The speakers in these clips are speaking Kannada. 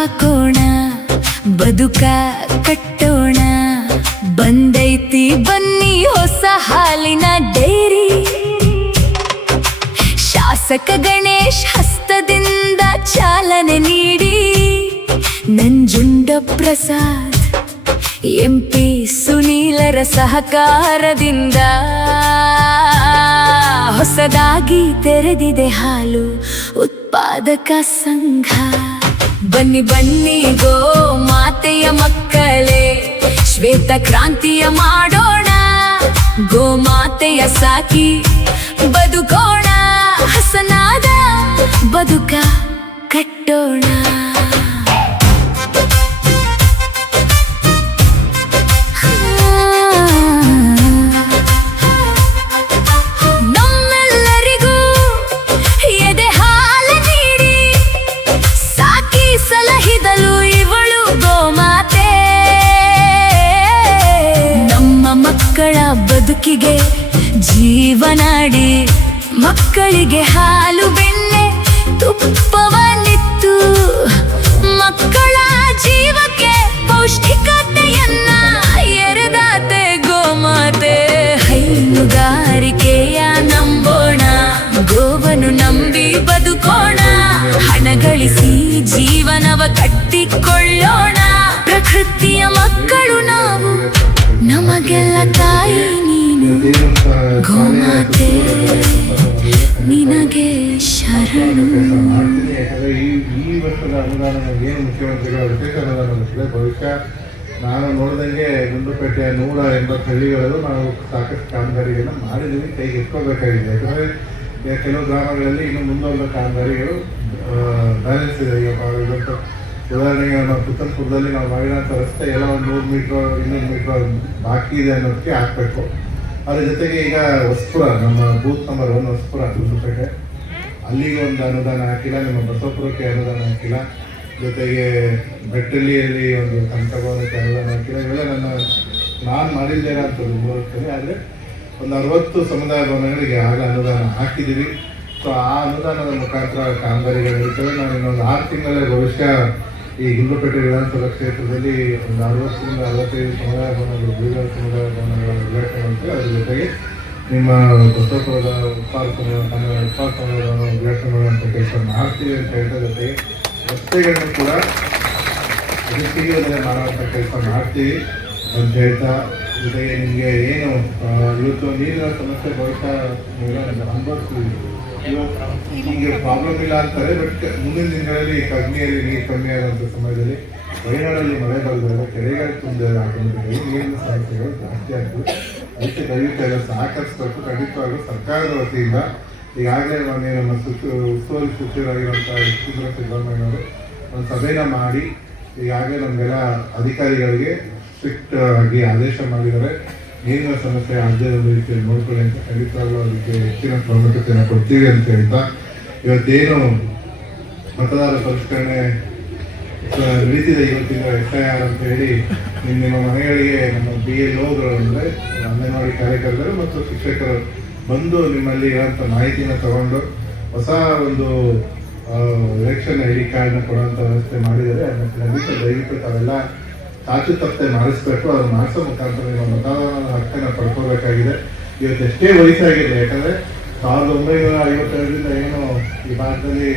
ಹಾಕೋಣ, ಬದುಕ ಕಟ್ಟೋಣ. ಬಂದೈತಿ ಬನ್ನಿ ಹೊಸ ಹಾಲಿನ ಡೈರಿ. ಶಾಸಕ ಗಣೇಶ್ ಹಸ್ತದಿಂದ ಚಾಲನೆ ನೀಡಿ, ನಂಜುಂಡ ಪ್ರಸಾದ್ ಎಂಪಿ ಸುನೀಲರ ಸಹಕಾರದಿಂದ ಹೊಸದಾಗಿ ತೆರೆದಿದೆ ಹಾಲು ಉತ್ಪಾದಕ ಸಂಘ. ಬನ್ನಿ ಬನ್ನಿ ಗೋ ಮಾತೆಯ ಮಕ್ಕಳೇ, ಶ್ವೇತ ಕ್ರಾಂತಿಯ ಮಾಡೋಣ. ಗೋ ಮಾತೆಯ ಸಾಕಿ ಬದುಕೋಣ, ಹಸನಾದ ಬದುಕ ಕಟ್ಟೋಣ. ನಮ್ಮೆಲ್ಲರಿಗೂ ಎದೆ ಹಾಲು ನೀಡಿ ಸಾಕಿ ಸಲಹಿದಳು ಇವಳು ಗೋಮಾತೆ. ನಮ್ಮ ಮಕ್ಕಳ ಬದುಕಿಗೆ ಜೀವನಾಡಿ, ಮಕ್ಕಳಿಗೆ ಹಾಲು ಬೆಣ್ಣೆ ತುಪ್ಪವನ್ನಿತ್ತು. ಮಕ್ಕಳ ಜೀವಕ್ಕೆ ಪೌಷ್ಟಿಕತೆಯನ್ನ ಎರೆದಾತೆ ಗೋಮಾತೆ. ಹೈನುಗಾರಿಕೆಯ ನಂಬೋಣ, ಗೋವನ್ನು ನಂಬಿ ಬದುಕೋಣ. ಹಣ ಗಳಿಸಿ ಜೀವನವ ಕಟ್ಟಿಕೊಳ್ಳೋಣ. ಪ್ರಕೃತಿಯ ಮಕ್ಕಳು ನಾವು, ನಮಗೆಲ್ಲ ತಾಯಿ ನೀನು ಗೋಮಾತೆ, ನಿನಗೆ ಶರಣು. ಈ ವರ್ಷದ ಅನುದಾನ ಏನು ಮುಖ್ಯಮಂತ್ರಿಗಳ ವಿಶೇಷ ಅನುದಾನ ಬರ್ತದೆ. ಬಹುಶಃ ನಾನು ನೋಡಿದಂಗೆ ಗುಂಡ್ಲುಪೇಟೆಯ 180 ಹಳ್ಳಿಗಳಲ್ಲೂ ನಾವು ಸಾಕಷ್ಟು ಕಾಮಗಾರಿಗಳನ್ನು ಮಾಡಿದ್ದೀವಿ, ಕೈಗೆ ಎತ್ಕೋಬೇಕಾಗಿದೆ. ಯಾಕಂದರೆ ಕೆಲವು ಗ್ರಾಮಗಳಲ್ಲಿ ಇನ್ನು ಮುಂದುವರೆದ ಕಾಮಗಾರಿಗಳು ಬ್ಯಾಲೆನ್ಸ್ ಇದೆ. ಈಗ ಉದಾಹರಣೆಗೆ ನಾವು ಪುತ್ತನ್ಪುರದಲ್ಲಿ ನಾವು ಮಾಡಿರೋಂಥ ರಸ್ತೆ ಎಲ್ಲ ಒಂದು 100 ಮೀಟ್ರ್ 200 ಮೀಟ್ರ್ ಬಾಕಿ ಇದೆ ಅನ್ನೋದಕ್ಕೆ ಹಾಕಬೇಕು. ಅದ್ರ ಜೊತೆಗೆ ಈಗ ಹೊಸಪುರ, ನಮ್ಮ ಬೂತ್ ನಂಬರ್ 1 ಹೊಸಪುರ ಗುಂಡ್ಲುಪೇಟೆ, ಅಲ್ಲಿಗೆ ಒಂದು ಅನುದಾನ ಹಾಕಿಲ್ಲ. ನಿಮ್ಮ ಬಸವಪುರಕ್ಕೆ ಅನುದಾನ ಹಾಕಿಲ್ಲ. ಜೊತೆಗೆ ಬೆಟ್ಟಳ್ಳಿಯಲ್ಲಿ ಒಂದು ಕನಕಭವನಕ್ಕೆ ಅನುದಾನ ಹಾಕಿಲ್ಲ. ಇವೆಲ್ಲ ನಾನು ಮಾಡಿದ್ದೇನೆ ಅಂತದ್ದು 3 ವರ್ಷದಲ್ಲಿ. ಆದರೆ ಒಂದು 60 ಸಮುದಾಯ ಭವನಗಳಿಗೆ ಆಗಲೇ ಅನುದಾನ ಹಾಕಿದ್ದೀವಿ. ಸೊ ಆ ಅನುದಾನದ ಮುಖಾಂತರ ಕಾಮಗಾರಿಗಳು ನಡೀತವೆ. ನಾನು ಇನ್ನೊಂದು 6 ತಿಂಗಳೇ ಬಹುಶಃ ಈ ಗುಂಡ್ಲುಪೇಟೆ ವಿಧಾನಸಭಾ ಕ್ಷೇತ್ರದಲ್ಲಿ ಒಂದು 60ರಿಂದ 65 ಸಮುದಾಯ ಭವನಗಳು, ಬೀದರ್ ಸಮುದಾಯ ಭವನಗಳ ಉದ್ಘಾಟನೆ ಮಾಡ್ತೀವಿ. ಅದ್ರ ಜೊತೆಗೆ ನಿಮ್ಮ ಬಸವಪುರದ ಉತ್ಪಾದನಾ ಉದ್ಘಾಟನೆ ಮಾಡುವಂಥ ಕೆಲಸ ಮಾಡ್ತೀವಿ ಅಂತ ಹೇಳ್ತಾ, ಜೊತೆಗೆ ರಸ್ತೆಗಳನ್ನು ಕೂಡ ಅಗತ್ಯವಿಲ್ಲದೆ ಮಾಡುವಂಥ ಕೆಲಸ ಮಾಡ್ತೀವಿ ಅಂತ ಹೇಳ್ತಾ, ಜೊತೆಗೆ ನಿಮಗೆ ಏನು ಇವತ್ತು ನೀರಿನ ಸಮಸ್ಯೆ ಬಹುಶಃ ಅನುಭವಿಸ್ತೀವಿ. ಈಗ ಪ್ರಾಬ್ಲಮ್ ಇಲ್ಲ ಅಂತಾರೆ, ಬಟ್ ಮುಂದಿನ ದಿನಗಳಲ್ಲಿ ಕಗ್ನಿಯಲ್ಲಿ ನೀರು ಕಮ್ಮಿ ಆಗುವಂಥ ಸಮಯದಲ್ಲಿ ವಯನಾಡಲ್ಲಿ ಮಳೆ ಬರದಾಗ ಕೆರೆಗಳು ತುಂಬ ಆಟೋಮೆಟಿಕಲಿ ನೀರಿನ ಸಮಸ್ಯೆಗಳು ಜಾಸ್ತಿ ಆಗ್ತದೆ. ಅದಕ್ಕೆ ದಯವಿಟ್ಟು ಎಲ್ಲ ಸಹಕರಿಸಬೇಕು. ಖಂಡಿತವಾಗೂ ಸರ್ಕಾರದ ವತಿಯಿಂದ ಈಗಾಗಲೇ ನಮ್ಮ ಉಸ್ತುವಾರಿ ಸಚಿವರಾಗಿರುವಂಥ ಸಿದ್ದರಾಮಯ್ಯನವರು ಒಂದು ಸಭೆನ ಮಾಡಿ ಈಗಾಗಲೇ ನಮಗೆಲ್ಲ ಅಧಿಕಾರಿಗಳಿಗೆ ಸ್ಟ್ರಿಕ್ಟ್ ಆಗಿ ಆದೇಶ ಮಾಡಿದ್ದಾರೆ. ನೀರಿನ ಸಮಸ್ಯೆ ಆಗದೇ ಒಂದು ರೀತಿಯಲ್ಲಿ ನೋಡ್ಕೊಳ್ಳಿ ಅಂತ. ಖಂಡಿತವಾಗ್ಲೂ ಅದಕ್ಕೆ ಹೆಚ್ಚಿನ ಪ್ರಾಮುಖ್ಯತೆಯನ್ನು ಕೊಡ್ತೀವಿ ಅಂತ ಹೇಳ್ತಾ, ಇವತ್ತೇನು ಮತದಾರ ಪರಿಷ್ಕರಣೆ ನಡೀತಿದೆ, ಇವತ್ತಿನ FIR ಅಂತ ಹೇಳಿ ನಿಮ್ಮ ಮನೆಗಳಿಗೆ ನಮ್ಮ BLOಗಳು ಅಂದರೆ ಅಂಗನವಾಡಿ ಕಾರ್ಯಕರ್ತರು ಮತ್ತು ಶಿಕ್ಷಕರು ಬಂದು ನಿಮ್ಮಲ್ಲಿ ಇರೋಂಥ ಮಾಹಿತಿನ ತಗೊಂಡು ಹೊಸ ಒಂದು ಎಲೆಕ್ಷನ್ ID ಕಾರ್ಡ್ನ ಕೊಡುವಂಥ ವ್ಯವಸ್ಥೆ ಮಾಡಿದರೆ ಅದನ್ನು ದಯವಿಟ್ಟು ತಾವೆಲ್ಲ ಸಾಚು ತಪ್ಪದೆ ಮಾಡಿಸ್ಬೇಕು. ಅದನ್ನು ಮಾಡಿಸೋ ಮುಖಾಂತರ ನಿಮ್ಮ ಮತದಾನದ ಹಕ್ಕನ್ನು ಪಡ್ಕೋಬೇಕಾಗಿದೆ. ಇವತ್ತು ಎಷ್ಟೇ ವಯಸ್ಸಾಗಿದೆ, ಯಾಕಂದರೆ 1952ರಿಂದ ಏನು ಈ ಭಾರತದಲ್ಲಿ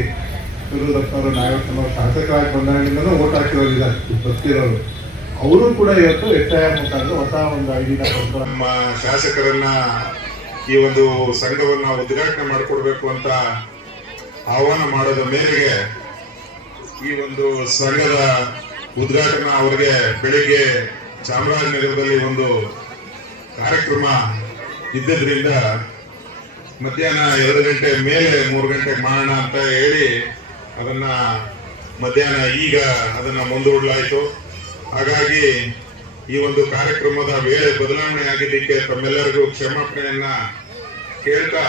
ಸುರುದಪ್ಪನವರು ನಾಯಕನವರು ಶಾಸಕರಾಗಿ ಬಂದಾಗಿಂದನೂ ಓಟ್ ಹಾಕಿರೋರಿದ್ದಾರೆ ಗೊತ್ತಿರೋರು. ಅವರು ಕೂಡ ಇವತ್ತು FIR ಮುಖಾಂತರ ಹೊಸ ಒಂದು ID ಪಡ್ಕೊ ನಮ್ಮ ಶಾಸಕರನ್ನ ಈ ಒಂದು ಸಂಘವನ್ನ ಉದ್ಘಾಟನೆ ಮಾಡಿಕೊಡ್ಬೇಕು ಅಂತ ಆಹ್ವಾನ ಮಾಡೋದ ಮೇರೆಗೆ ಈ ಒಂದು ಸಂಘದ ಉದ್ಘಾಟನಾ ಅವರಿಗೆ ಬೆಳಿಗ್ಗೆ ಚಾಮರಾಜನಗರದಲ್ಲಿ ಒಂದು ಕಾರ್ಯಕ್ರಮ ಇದ್ದದ್ರಿಂದ ಮಧ್ಯಾಹ್ನ 2 ಗಂಟೆ ಮೇಲೆ 3 ಗಂಟೆಗೆ ಮಾಡೋಣ ಅಂತ ಹೇಳಿ ಅದನ್ನ ಮಧ್ಯಾಹ್ನ ಈಗ ಅದನ್ನ ಮುಂದೂಡಲಾಯಿತು. ಹಾಗಾಗಿ ಈ ಒಂದು ಕಾರ್ಯಕ್ರಮದ ವೇಳೆ ಬದಲಾವಣೆ ಆಗಿದ್ದಕ್ಕೆ ತಮ್ಮೆಲ್ಲರಿಗೂ ಕ್ಷಮಾಪಣೆಯನ್ನ ಕೇಳ್ತಾ,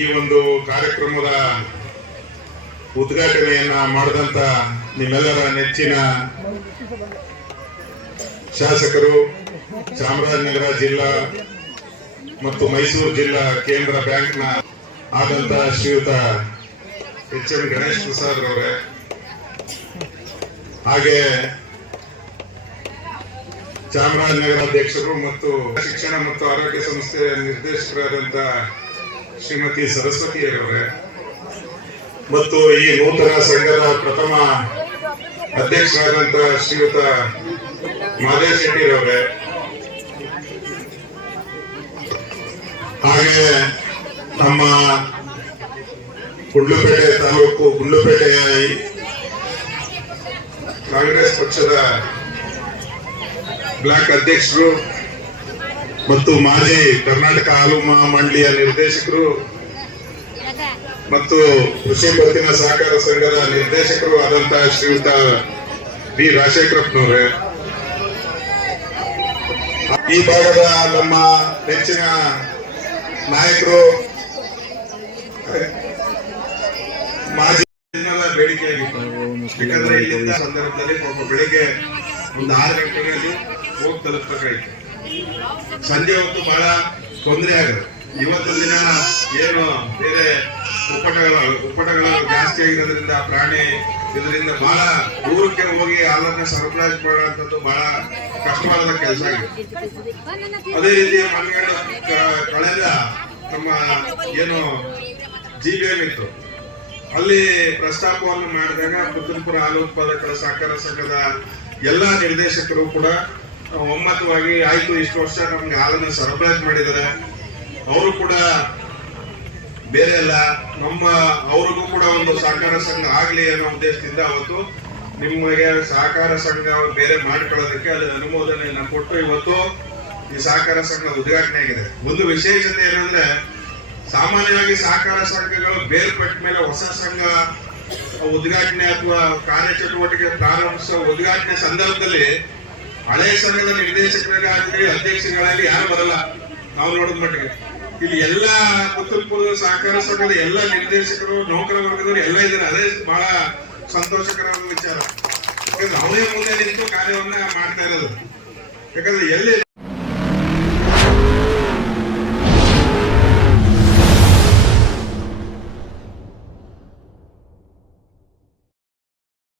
ಈ ಒಂದು ಕಾರ್ಯಕ್ರಮದ ಉದ್ಘಾಟನೆಯನ್ನ ಮಾಡಿದಂತ ನಿಮ್ಮೆಲ್ಲರ ನೆಚ್ಚಿನ ಶಾಸಕರು, ಚಾಮರಾಜನಗರ ಜಿಲ್ಲಾ ಮತ್ತು ಮೈಸೂರು ಜಿಲ್ಲಾ ಕೇಂದ್ರ ಬ್ಯಾಂಕ್ನ ಆದಂತ ಶ್ರೀಯುತ HM ಗಣೇಶ್ ಪ್ರಸಾದ್ ರವರೇ, ಹಾಗೆ ಚಾಮರಾಜನಗರ ಅಧ್ಯಕ್ಷರು ಮತ್ತು ಶಿಕ್ಷಣ ಮತ್ತು ಆರೋಗ್ಯ ಸಂಸ್ಥೆಯ ನಿರ್ದೇಶಕರಾದಂತ ಶ್ರೀಮತಿ ಸರಸ್ವತಿಯವರೇ ಮತ್ತು ಈ ನೂತನ ಸಂಘದ ಪ್ರಥಮ ಅಧ್ಯಕ್ಷರಾದಂತ ಶ್ರೀಯುತ ಮಾದೇವ್ ಶೆಟ್ಟಿರವರೇ, ಹಾಗೆ ನಮ್ಮ ಗುಂಡ್ಲುಪೇಟೆ ತಾಲೂಕು ಗುಂಡ್ಲುಪೇಟೆಯ ಕಾಂಗ್ರೆಸ್ ಪಕ್ಷದ ಬ್ಲಾಕ್ ಅಧ್ಯಕ್ಷರು ಮತ್ತು ಮಾಜಿ ಕರ್ನಾಟಕ ಹಾಲು ಮಂಡಳಿಯ ನಿರ್ದೇಶಕರು ಮತ್ತು ಕೃಷಿ ಪತ್ತಿನ ಸಹಕಾರ ಸಂಘದ ನಿರ್ದೇಶಕರು ಆದಂತಹ ಶ್ರೀಯುತ ಬಿ ರಾಜಶೇಖರಪ್ಪನವರೇ, ಈ ಭಾಗದ ನಮ್ಮ ನೆಚ್ಚಿನ ನಾಯಕರು, ಮಾಜಿ ದಿನದ ಬೇಡಿಕೆಯಾಗಿತ್ತು. ಯಾಕಂದ್ರೆ ಇಲ್ಲಿಂದ ಸಂದರ್ಭದಲ್ಲಿ ಪಾಪ ಬೆಳಿಗ್ಗೆ ಒಂದು 6 ಗಂಟೆಗಳಲ್ಲಿ ಹೋಗಿ ತಲುಪಬೇಕಾಯ್ತು. ಸಂಜೆ ಹೊತ್ತು ಬಹಳ ತೊಂದರೆ ಆಗುತ್ತೆ. ಇವತ್ತಿನ ದಿನ ಏನು ಬೇರೆ ಉಪ್ಪಟಗಳು ಜಾಸ್ತಿ ಆಗಿರೋದ್ರಿಂದ ಪ್ರಾಣಿ ಇದರಿಂದ ಬಹಳ ದೂರಕ್ಕೆ ಹೋಗಿ ಹಾಲನ್ನ ಸರಬರಾಜು ಮಾಡುವಂಥದ್ದು ಬಹಳ ಕಷ್ಟವಾದ ಕೆಲಸ ಆಗಿದೆ. ಅದೇ ರೀತಿ ಕಳೆದ ನಮ್ಮ ಏನು GBM ಇತ್ತು, ಅಲ್ಲಿ ಪ್ರಸ್ತಾಪವನ್ನು ಮಾಡಿದಾಗ ಪುತ್ತೂರುಪುರ ಹಾಲು ಉತ್ಪಾದಕರ ಸಹಕಾರ ಸಂಘದ ಎಲ್ಲಾ ನಿರ್ದೇಶಕರು ಕೂಡ ಒಮ್ಮತವಾಗಿ ಆಯ್ತು, ಇಷ್ಟು ವರ್ಷ ನಮ್ಗೆ ಹಾಲನ್ನು ಸರಬರಾಜು ಮಾಡಿದ್ದಾರೆ, ಅವರು ಕೂಡ ಬೇರೆ ಅಲ್ಲ, ಅವ್ರಿಗೂ ಕೂಡ ಒಂದು ಸಹಕಾರ ಸಂಘ ಆಗ್ಲಿ ಅನ್ನೋ ಉದ್ದೇಶದಿಂದ ಅವತ್ತು ನಿಮಗೆ ಸಹಕಾರ ಸಂಘ ಬೇರೆ ಮಾಡಿಕೊಳ್ಳೋದಕ್ಕೆ ಅಲ್ಲಿ ಅನುಮೋದನೆಯನ್ನ ಕೊಟ್ಟು ಇವತ್ತು ಈ ಸಹಕಾರ ಸಂಘ ಉದ್ಘಾಟನೆ ಆಗಿದೆ. ಒಂದು ವಿಶೇಷತೆ ಏನಂದ್ರೆ, ಸಾಮಾನ್ಯವಾಗಿ ಸಹಕಾರ ಸಂಘಗಳು ಬೇರ್ಪಟ್ಟ ಮೇಲೆ ಹೊಸ ಸಂಘ ಉದ್ಘಾಟನೆ ಅಥವಾ ಕಾರ್ಯಚಟುವಟಿಕೆ ಪ್ರಾರಂಭಿಸುವ ಉದ್ಘಾಟನೆ ಸಂದರ್ಭದಲ್ಲಿ ಹಳೆ ಸಂಘದ ನಿರ್ದೇಶಕರಾಗಲಿ ಅಧ್ಯಕ್ಷಗಳಾಗಲಿ ಯಾರು ಬರಲ್ಲ. ನಾವು ನೋಡಿದ ಮಟ್ಟಿಗೆ ಇಲ್ಲಿ ಎಲ್ಲ ಪುತ್ತೂರುಪುರದ ಸಹಕಾರ ಸಂಘದ ಎಲ್ಲ ನಿರ್ದೇಶಕರು, ನೌಕರ ವರ್ಗದವರು ಎಲ್ಲ ಇದ್ದಾರೆ. ಅದೇ ಬಹಳ ಸಂತೋಷಕರವಾದ ವಿಚಾರ. ಯಾಕಂದ್ರೆ ಅವರೇ ಮುಂದೆ ನಿಂತು ಕಾರ್ಯವನ್ನ ಮಾಡ್ತಾ ಇರೋದು. ಯಾಕಂದ್ರೆ ಎಲ್ಲಿ